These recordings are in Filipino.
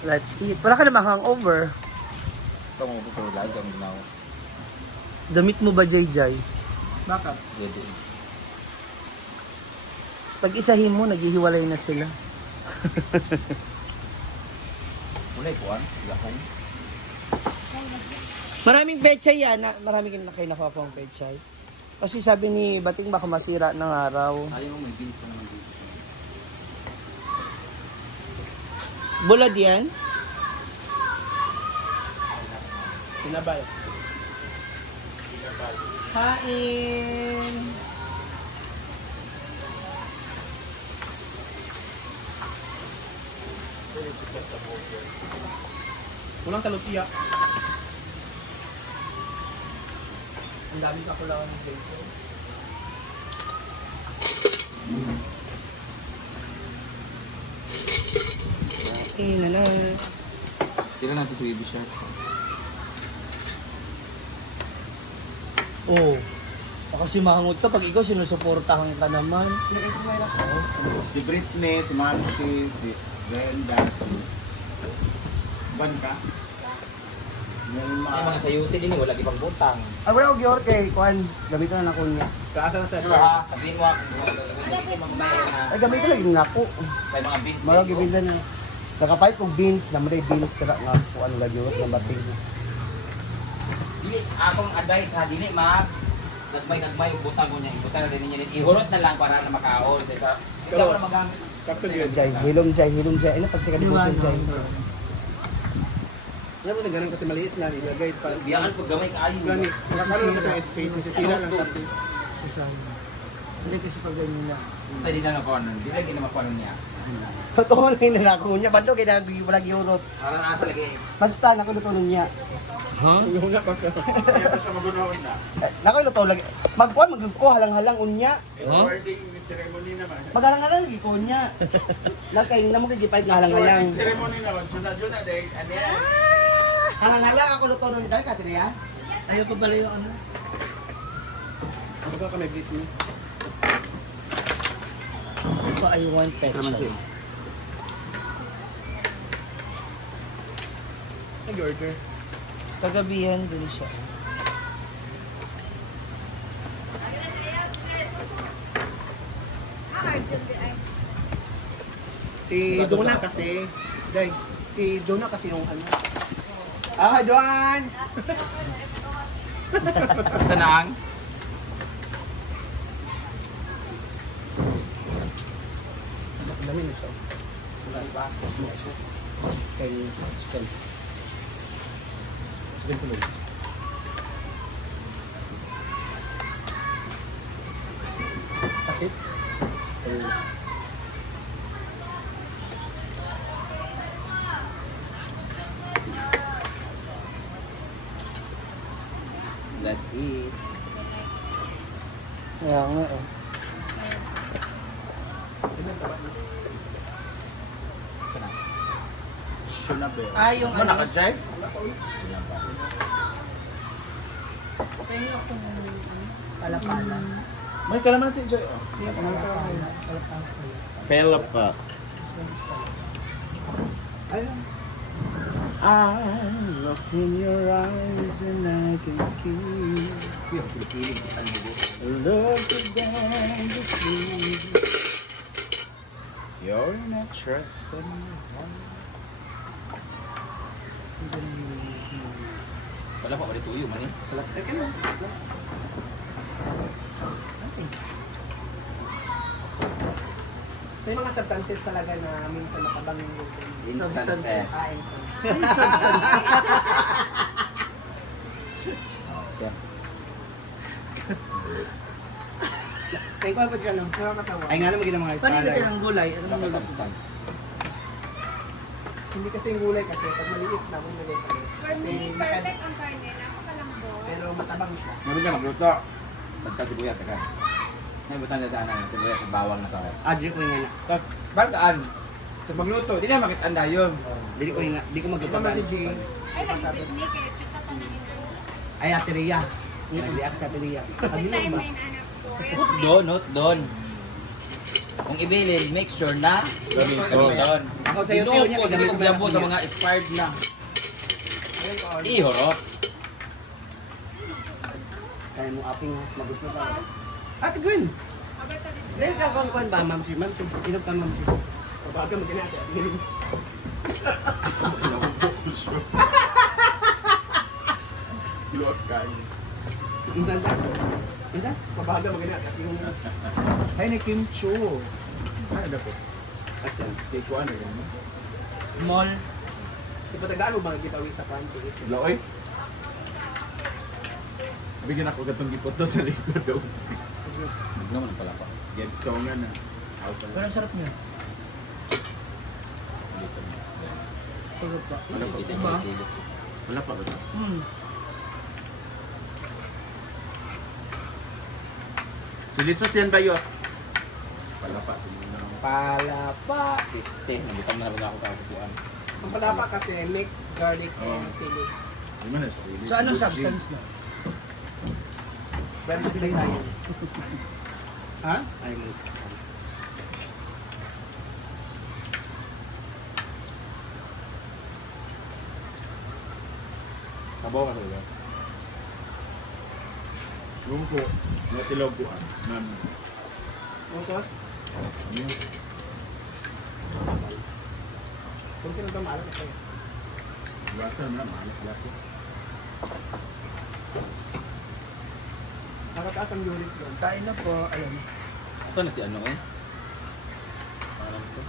Let's eat. Wala ka namang hangover. Ito mo ko lagi kang ginawa. Damit mo ba, Jay? Bakit? Pwede. Pag isahin mo, naghihiwalay na sila. Mulay ko an. Lakong. Maraming pechay yan. Maraming kayo nakuha pang pechay. Kasi sabi ni Bating baka masira ng araw. Ayaw mo may beans pa naman dito. Bulad yan? Sinabay. Kain! Kulang sa lutia. Ang dami ka kulangan ng bacon. Kain na na. Tira natin sa baby shot. Oh. Baka si Mangot ka, pag ikaw sinusuportahan ka naman. Si Britney, si Manchi, si Brenda, si Banka. May Ay mga... mga sayuti din wala gipang butang. Ay, wala ko giyor kay Kwan. Gamitan na kunya. Kaasa na sa Sure ha. Sabihin mo ako. Hindi mo mamaya na. Ay, gamitan lagi nga po. May mga beans. Marag gibilan na. Nakapait kong beans, naman beans kaya nga po ano lagi ng bating. Dili akong advice ha dili mag nagmay ug butang ko niya. Ibutang na din niya. Ihurot na lang para na makaon sa ikaw na magamit. Sakto gyud. Jay, hilom jay. Ano pag sa kadibuson jay. Alam mo na ganun kasi maliit na ilagay pa. Biyaan pag gamay kaayo. Gani, nakakaroon ka sa space, sisira lang kasi. Susana. Hindi kasi pag ganyan na. Tay di lang na corner. Di lagi na makuha niya. Totoo na yung nalako niya. Bando kaya wala giurot. Para nasa lagi. Basta nakuluto niya. Ha? Yung nga pa. Kaya siya magunaon na. Nakuluto lagi. Magkuhan, magkuko, halang-halang unya. Wording ceremony naman. Maghalang-halang lagi ko niya. Lagay na mo kay gipait nga halang-halang. Ceremony naman. Juna day. Ano yan? Halang-halang ako luto nun tayo, Katriya. Ayaw pa pala yung ano. Ano ba kami Britney? Ito ay one pechay. Nag-order. Kagabihan dun siya. Si Donna kasi, guys, si Donna kasi yung ano. Ah, Juan! Sanang. Dami na siya. Kay Stel. Stel ko lang. Sakit? Let's eat. Kaya nga eh. Shunabe. Ah, yung Ano ano. naka-drive? Pahinga ako ng pala-pala. May kalamansi Joy. Oh. Pala-pala. Pelapak. I look in your eyes and I can see. Yung pilipilig. Ano mo? Look at them to see. You're not trusting me. Wala pa ulit tuyo man eh. May mga substances talaga na minsan nakabang yung Instances. Substances. Kaya ko pa dyan, nakakatawa. Ay nga naman gina mga Saan scholar. ka ng gulay? Ano mo nilagay? Substance. Hindi kasi yung gulay kasi pag maliit na kung nilagay sa For me, perfect ang karne. Napakalambot. pero matabang siya. Mabili ka magluto. Tagka sibuyat, teka. May butang dadaanan ng sibuyat, bawang na tawag. Adri ko yung nga. Tapos, balkaan. So magluto, di na makitanda yun. Dili ko yung nga. Di ko maglutuban. Ay, nag-picnic eh. Kita pa na ito. Ay, ateriya. Hindi ako sa ateriya. Every time may anak ko. Doon, not doon. Kung ibilin, make sure na gamiton. Ako sa'yo, Teo, niya, Inuupo, hindi ko gamiton gyabo na sa ako mga expired na. Ayun ko. Ihorot. Kaya mo aping magusto ka. Ate Gwen! Dahil ka bang kwan ba, ma'am si? Ma'am si, inom ka ma'am si. Pabaga mo ganyan. Luwag kain. Insan ka? Insan? Pabaga mo ganyan. Ay, ni Kim Cho. Ano na po? At yan, si Kuan na yan. Mall. Di ba tagaan mo ba gipawi sa kwan? Laoy. Bigyan ako gatong gipoto sa likod daw. Huwag naman ang palapa. Gemstone na na. Out Pero na. ang sarap niya. Dito mo. Sarap pa. Dito Diba? mo. Dito. Wala pa ba ito? Silisas yan ba yun? Wala pa. Palapa. Este. Nabutang na naman ako kakukuan. Ang palapa kasi mixed garlic and sili. Hindi man na siya. So anong substance na? Brand sila science. Ha? Ay mo. Sabaw ka talaga. Yung po, natilaw po. Ma'am. Okay. Ano? Kung sino ba maalam ako. Lasa na, mahalak lasa. Nakataas ang uric yun. Kain na po. Ayan. Asan na si ano eh? Parang ito.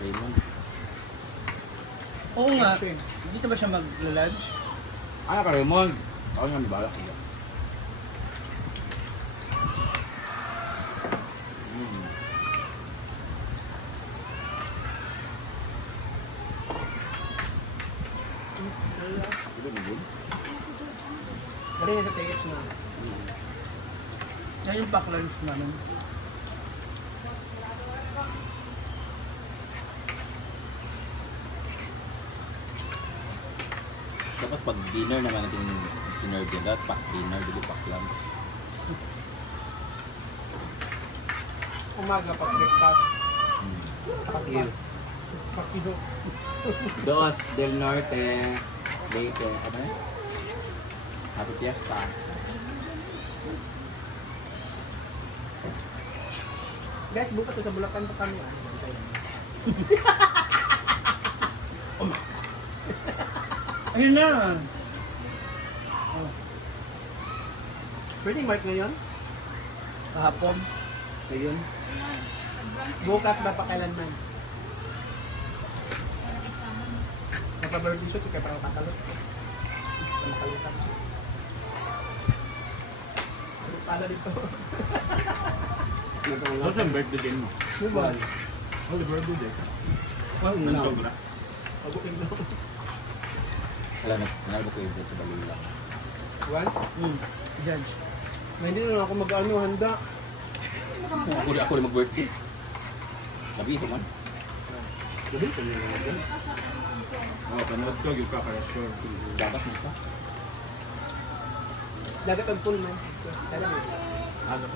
Raymond. Oo nga. Okay. Dito ba siya mag-lunch? Ano ka Raymond? Ako nga may balak. Bali nga sa taste mo. Yan yung pack lunch namin. Dapat pag dinner naman natin sinerve yun. Dapat pack dinner, dili pack lang. Umaga pag breakfast. Pakiyo. Pakiyo. Dos del Norte, Leyte, ano eh? Happy Fiesta. Guys, bukas sa Bulacan pa kami. Ayun na. Pwede mark ngayon? Kahapon. Ngayon. Bukas ba pa kailanman? Nagpa-birthday shoot, kaya parang kakalot. Makalutan. Ano pala dito? What's ang birthday din mo? Subal. Holy birthday day. Oh, Nandog na. Pabukin mo. Wala na, nanalo ko yung sa balula. One? Judge. May hindi na ako mag-ano, handa. Ako rin mag-birthday. Labi ito man. Oh, panood ko, yung kakarasyon. Dapat mo pa. Dagat ang pool man. Kaya mo. Ano?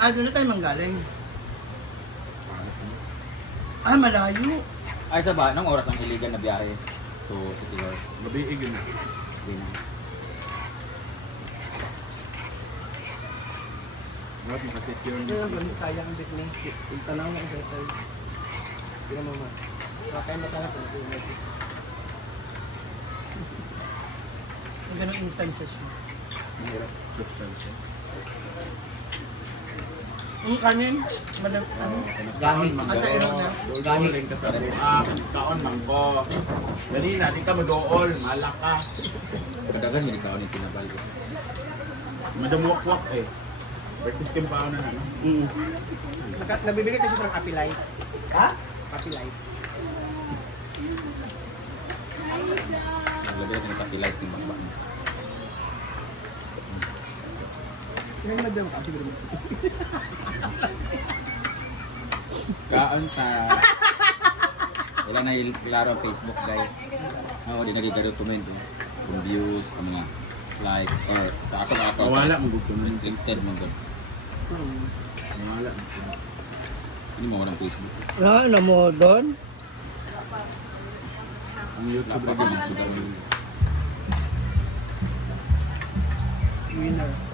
Ah, doon na tayo manggaling. Ah, malayo. Ay, sa ba? Anong oras ang illegal na biyahe to City Hall? Gabi igin na. Hindi na. Dapat makasecure Ito lang bro, sayang ang Britney. Yung tanaw ng better. Hindi na mama. Kaya masarap ang tulad. Yung ganong instances mo. Mahirap. Substance. Yung kanin, madam, ano? Kaon Ang kairo na. Kaon lang ka sa buak. Kaon mangko. Dali na, di ka madool. Malak ka. Kadagan hindi ka ulit pinabal ko. Madamuwak-wak eh. Practice kim pa ako na ano. Nabibigay kasi parang Happy Life. Ha? Happy Life. Naglagay natin sa pilay ng mga bang. Ilang madam ka? Siguro mo. Kaon sa... Wala na ilaro ang Facebook guys. Oo, di nagigaro comment eh. Kung views, kung mga likes, or sa ako na ako. Wala mo gusto mo. Restricted mo good. Wala. Hindi mo walang Facebook. Na mo doon? Ang YouTube lagi magsuta mo. Winner.